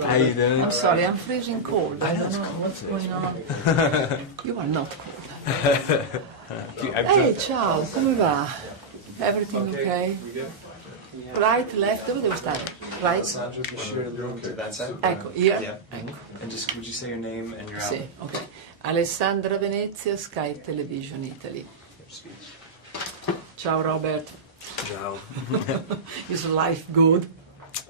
Robert. How you doing? I'm sorry, I'm freezing cold. I don't know what's going on. You are not cold. Hey, ciao, come va? Everything okay? Right, left, dove devo stare? Right? Sandra, be sure to look to that side. Ecco, io. Yeah. Ecco. And just, would you say your name and your Sì, ok. Alessandra Venezia, Sky Television Italy. Ciao Robert. Ciao. Is life good?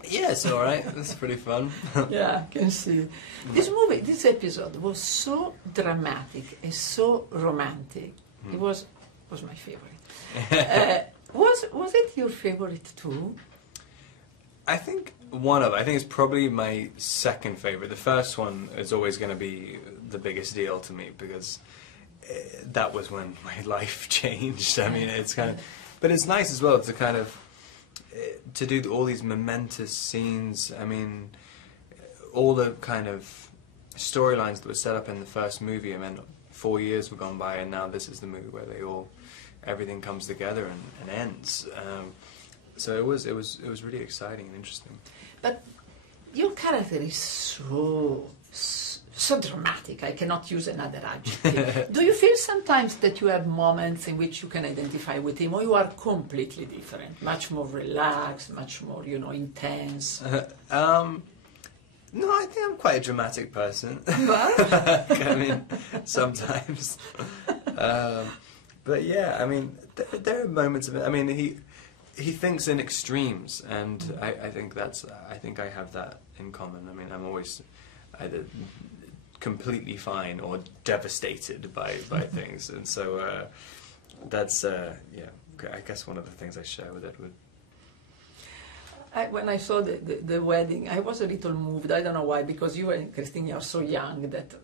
Yeah, it's alright. It's pretty fun. Yeah, I can see. This episode was so dramatic and so romantic. It was my favorite. Was it your favorite too? I think it's probably my second favorite. The first one is always going to be the biggest deal to me because that was when my life changed. I mean, it's kind of, but it's nice as well to kind of to do all these momentous scenes. I mean, all the kind of storylines that were set up in the first movie. I mean, 4 years were gone by, and now this is the movie where everything comes together and ends. So it was really exciting and interesting. But your character is so dramatic. I cannot use another adjective. Do you feel sometimes that you have moments in which you can identify with him, or you are completely different, much more relaxed, much more, intense? No, I think I'm quite a dramatic person. You are? I mean, sometimes. But yeah, I mean, there are moments of it. I mean, he thinks in extremes, and I think I have that in common. I mean, I'm always either completely fine or devastated by things, and so that's I guess one of the things I share with Edward. When I saw the wedding, I was a little moved. I don't know why, because you and Christine are so young that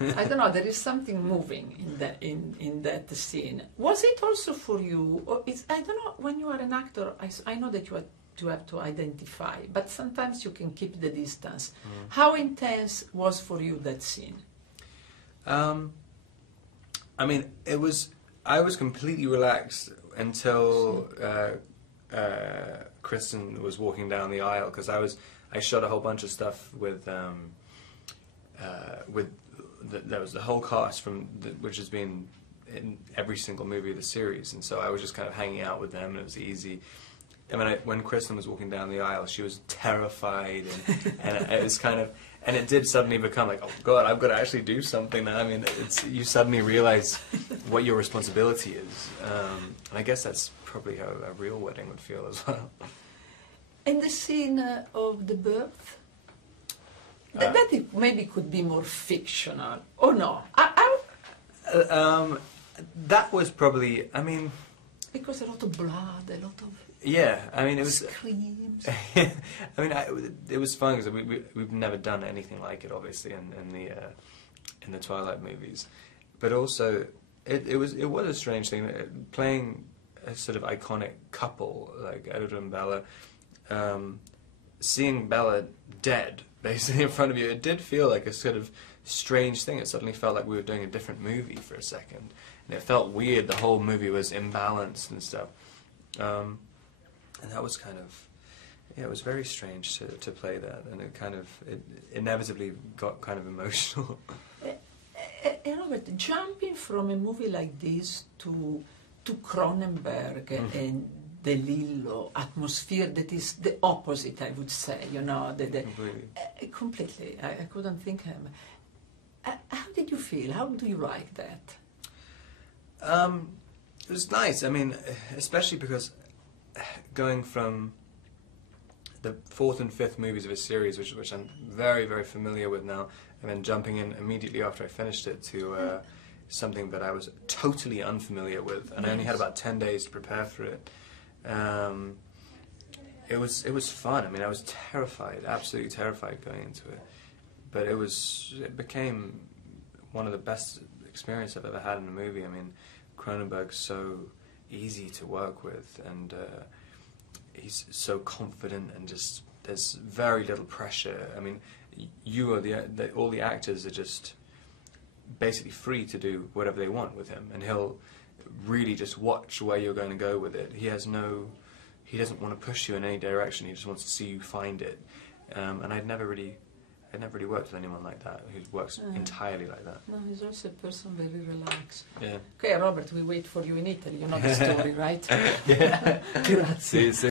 I don't know. There is something moving in that scene. Was it also for you? Or I don't know. When you are an actor, I know that you have to identify, but sometimes you can keep the distance. How intense was for you that scene? I mean, I was completely relaxed until Kristen was walking down the aisle, because I shot a whole bunch of stuff with there was the whole cast which has been in every single movie of the series, and so I was just kind of hanging out with them, and it was easy. I mean, when Kristen was walking down the aisle, she was terrified, and it was kind of, and it did suddenly become like, oh God, I've got to actually do something now. I mean, you suddenly realize what your responsibility is, and I guess that's probably how a real wedding would feel as well. And the scene of the birth? That maybe could be more fictional, or no? That was probably, I mean... Because a lot of blood, a lot of... Yeah, I mean, it was... Screams. I mean, it was fun, because we've never done anything like it, obviously, in the Twilight movies. But also, it was a strange thing, playing a sort of iconic couple, like Edward and Bella, seeing Bella dead, basically in front of you, it did feel like a sort of strange thing. It suddenly felt like we were doing a different movie for a second, and it felt weird. The whole movie was imbalanced and stuff, and that was kind of, it was very strange to play that, and it inevitably got kind of emotional. Robert, jumping from a movie like this to Cronenberg and the Lillo atmosphere that is the opposite, I would say, completely. I couldn't think him. How did you feel? How do you like that? It was nice. I mean, especially because going from the fourth and fifth movies of a series, which I'm very, very familiar with now, and then jumping in immediately after I finished it to something that I was totally unfamiliar with, and I only had about 10 days to prepare for it. It was fun. I mean, I was terrified, absolutely terrified going into it, but it became one of the best experiences I've ever had in a movie. I mean, Cronenberg's so easy to work with, and he's so confident, and just there's very little pressure. I mean, you are all the actors are just basically free to do whatever they want with him, and he'll really just watch where you're going to go with it. He doesn't want to push you in any direction. He just wants to see you find it, And I'd never really worked with anyone like that who works entirely like that. No, he's also a person very relaxed. Yeah. Okay, Robert, we wait for you in Italy. You know the story, right? Yeah. Grazie. See you soon.